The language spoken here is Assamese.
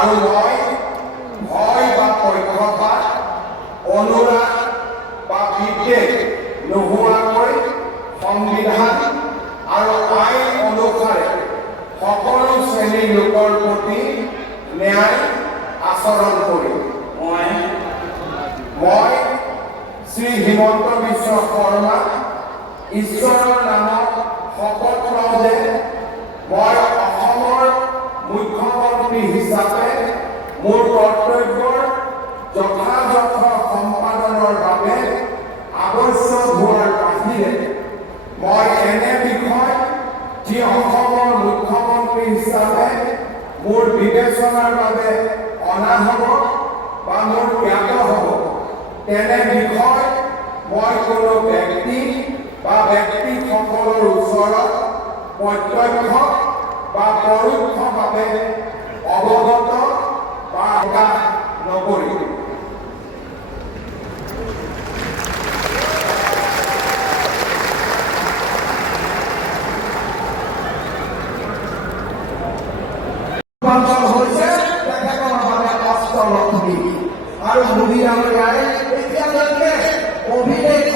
আৰু মই ভয় বা পক্ষপাত অনুৰাগ বা বিদ্বেষ নোহোৱাকৈ সংবিধান আৰু আইন অনুসাৰে সকলো শ্ৰেণীৰ লোকৰ প্ৰতি ন্যায় আচৰণ কৰিম। মই শ্ৰী হিমন্ত বিশ্ব শৰ্মা ঈশ্বৰৰ নামত শপত লওঁ যে মই অসমৰ মুখ্যমন্ত্ৰী হিচাপে মোৰ কৰ্তব্যৰ যথাযথ সম্পাদনৰ বাবে আৱশ্যক হোৱাৰ বাহিৰে মই এনে বিষয় যি অসমৰ মুখ্যমন্ত্ৰী হিচাপে মোৰ বিবেচনাৰ বাবে অনা হ'ব বা মোৰ জ্ঞাত হ'ব তেনে বিষয় মই কোনো ব্যক্তি বা ব্যক্তিসকলৰ ওচৰত প্ৰত্যক্ষ বা পৰোক্ষভাৱে অৱগত বা প্ৰকাশ নকৰিম। আৰু মুভি আমাৰ এতিয়ালৈকে অভিলেখ